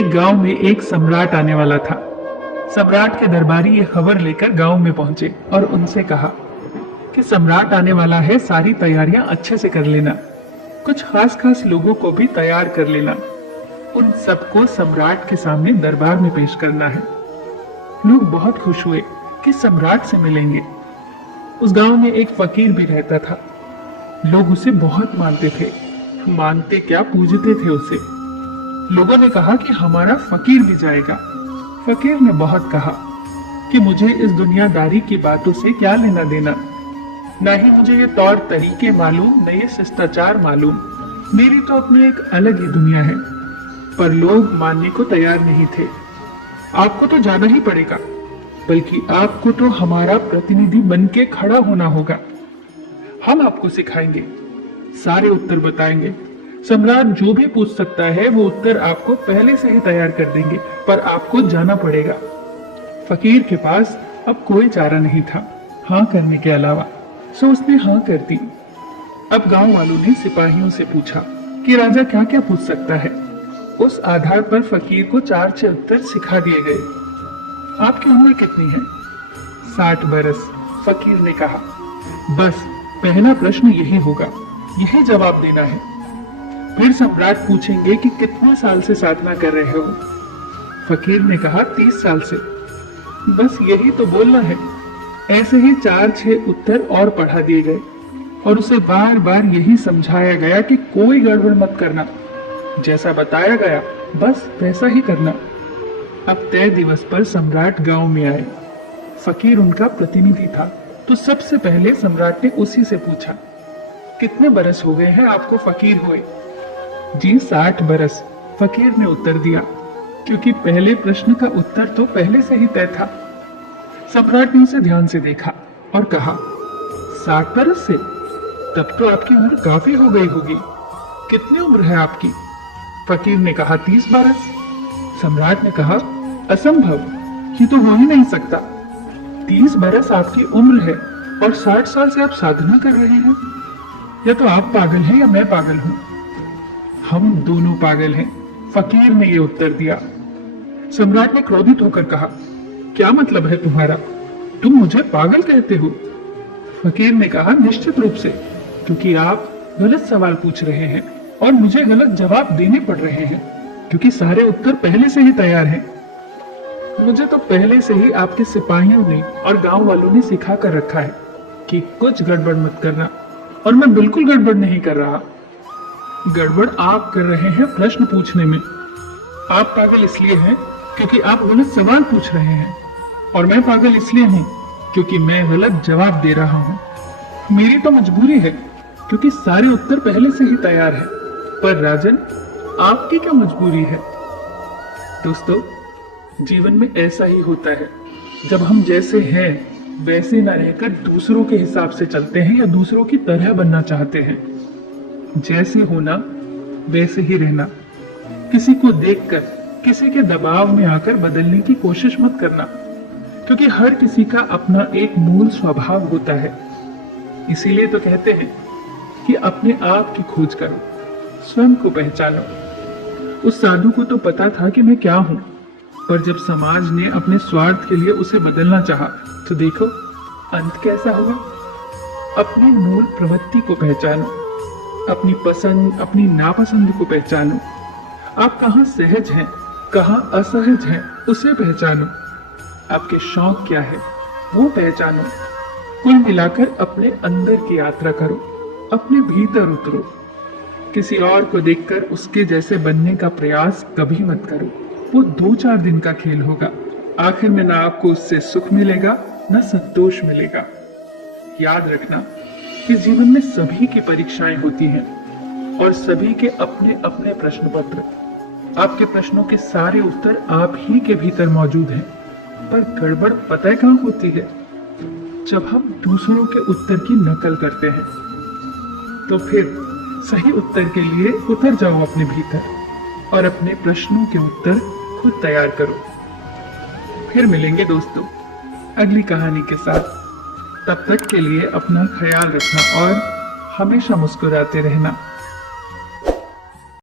एक गांव में एक सम्राट आने वाला था। सम्राट के दरबारी ये खबर लेकर गांव में पहुंचे और उनसे कहा कि सम्राट आने वाला है, सारी तैयारियां अच्छे से कर लेना, कुछ खास लोगों को भी तैयार कर लेना, उन सबको सम्राट के सामने दरबार में पेश करना है। लोग बहुत खुश हुए कि सम्राट से मिलेंगे। उस गांव में एक फकीर भी रहता था। लोग उसे बहुत मानते थे, मानते क्या पूजते थे उसे। लोगों ने कहा कि हमारा फकीर भी जाएगा। फकीर ने बहुत कहा कि मुझे इस दुनियादारी की बातों से क्या लेना देना, ना ही मुझे ये तौर तरीके मालूम, न ये शिष्टाचार मालूम, मेरी तो अपनी एक अलग ही दुनिया है। पर लोग मानने को तैयार नहीं थे। आपको तो जाना ही पड़ेगा, बल्कि आपको तो हमारा प्रतिनिधि बन के खड़ा होना होगा। हम आपको सिखाएंगे, सारे उत्तर बताएंगे। सम्राट जो भी पूछ सकता है वो उत्तर आपको पहले से ही तैयार कर देंगे, पर आपको जाना पड़ेगा। फकीर के पास अब कोई चारा नहीं था हाँ करने के अलावा, सो उसने हाँ कर दी। अब गांव वालों ने सिपाहियों से पूछा कि राजा क्या क्या पूछ सकता है। उस आधार पर फकीर को 4-6 उत्तर सिखा दिए गए। आपकी उम्र कितनी है? 60 बरस, फकीर ने कहा। बस पहला प्रश्न यही होगा, यही जवाब देना है। फिर सम्राट पूछेंगे कि कितने साल से साधना कर रहे हो। फकीर ने कहा 30 साल से। बस यही तो बोलना है। ऐसे ही 4-6 उत्तर और पढ़ा दिए गए और उसे बार बार यही समझाया गया कि कोई गड़बड़ मत करना, जैसा बताया गया बस वैसा ही करना। अब तय दिवस पर सम्राट गांव में आए। फकीर उनका प्रतिनिधि था, तो सबसे पहले सम्राट ने उसी से पूछा, कितने बरस हो गए हैं आपको फकीर हुए? जी 60 बरस, फकीर ने उत्तर दिया, क्योंकि पहले प्रश्न का उत्तर तो पहले से ही तय था। सम्राट ने उसे ध्यान से देखा और कहा, 60 बरस से? तब तो आपकी उम्र काफी हो गई होगी। कितनी उम्र है आपकी? फकीर ने कहा 30 बरस। सम्राट ने कहा, असंभव, ये तो हो ही नहीं सकता। 30 बरस आपकी उम्र है और 60 साल से आप साधना कर रहे हैं। या तो आप पागल हैं या मैं पागल हूं। हम दोनों पागल हैं, फकीर ने ये उत्तर दिया। सम्राट ने क्रोधित होकर कहा, क्या मतलब है तुम्हारा? तुम मुझे पागल कहते हो? फकीर ने कहा, निश्चित रूप से, क्योंकि आप गलत सवाल पूछ रहे हैं और मुझे गलत जवाब देने पड़ रहे हैं, क्योंकि सारे उत्तर पहले से ही तैयार हैं। मुझे तो पहले से ही आपके सिपाहियों ने और गांव वालों ने सिखा कर रखा है कि कुछ गड़बड़ मत करना, और मैं बिल्कुल गड़बड़ नहीं कर रहा। गड़बड़ आप कर रहे हैं प्रश्न पूछने में। आप पागल इसलिए हैं क्योंकि आप गलत सवाल पूछ रहे हैं, और मैं पागल इसलिए हूं क्योंकि मैं गलत जवाब दे रहा हूं। मेरी तो मजबूरी है क्योंकि सारे उत्तर पहले से ही तैयार है। पर राजन, आपकी क्या मजबूरी है? दोस्तों, जीवन में ऐसा ही होता है। जब हम जैसे हैं वैसे न रहकर दूसरों के हिसाब से चलते हैं या दूसरों की तरह बनना चाहते हैं। जैसे होना वैसे ही रहना। किसी को देखकर, किसी के दबाव में आकर बदलने की कोशिश मत करना, क्योंकि हर किसी का अपना एक मूल स्वभाव होता है। इसीलिए तो कहते हैं कि अपने आप की खोज करो, स्वयं को पहचानो। उस साधु को तो पता था कि मैं क्या हूं, पर जब समाज ने अपने स्वार्थ के लिए उसे बदलना चाहा, तो देखो अंत कैसा हुआ। अपनी मूल प्रवृत्ति को पहचानो, अपनी पसंद अपनी नापसंद को पहचानो। आप कहाँ सहज हैं, कहाँ असहज हैं, उसे पहचानो। आपके शौक क्या है वो पहचानो। कुल मिलाकर अपने अंदर की यात्रा करो, अपने भीतर उतरो। किसी और को देखकर उसके जैसे बनने का प्रयास कभी मत करो। वो 2-4 दिन का खेल होगा। आखिर में ना आपको उससे सुख मिलेगा ना संतोष मिलेगा। याद रखना कि जीवन में सभी की परीक्षाएं होती हैं और सभी के अपने अपने प्रश्न पत्र। आपके प्रश्नों के सारे उत्तर आप ही के भीतर मौजूद हैं, पर गड़बड़ पता कहां होती है? जब हम दूसरों के उत्तर की नकल करते हैं। तो फिर सही उत्तर के लिए उतर जाओ अपने भीतर और अपने प्रश्नों के उत्तर खुद तैयार करो। फिर मिलेंगे दोस्तों अगली कहानी के साथ। तब तक के लिए अपना ख्याल रखना और हमेशा मुस्कुराते रहना।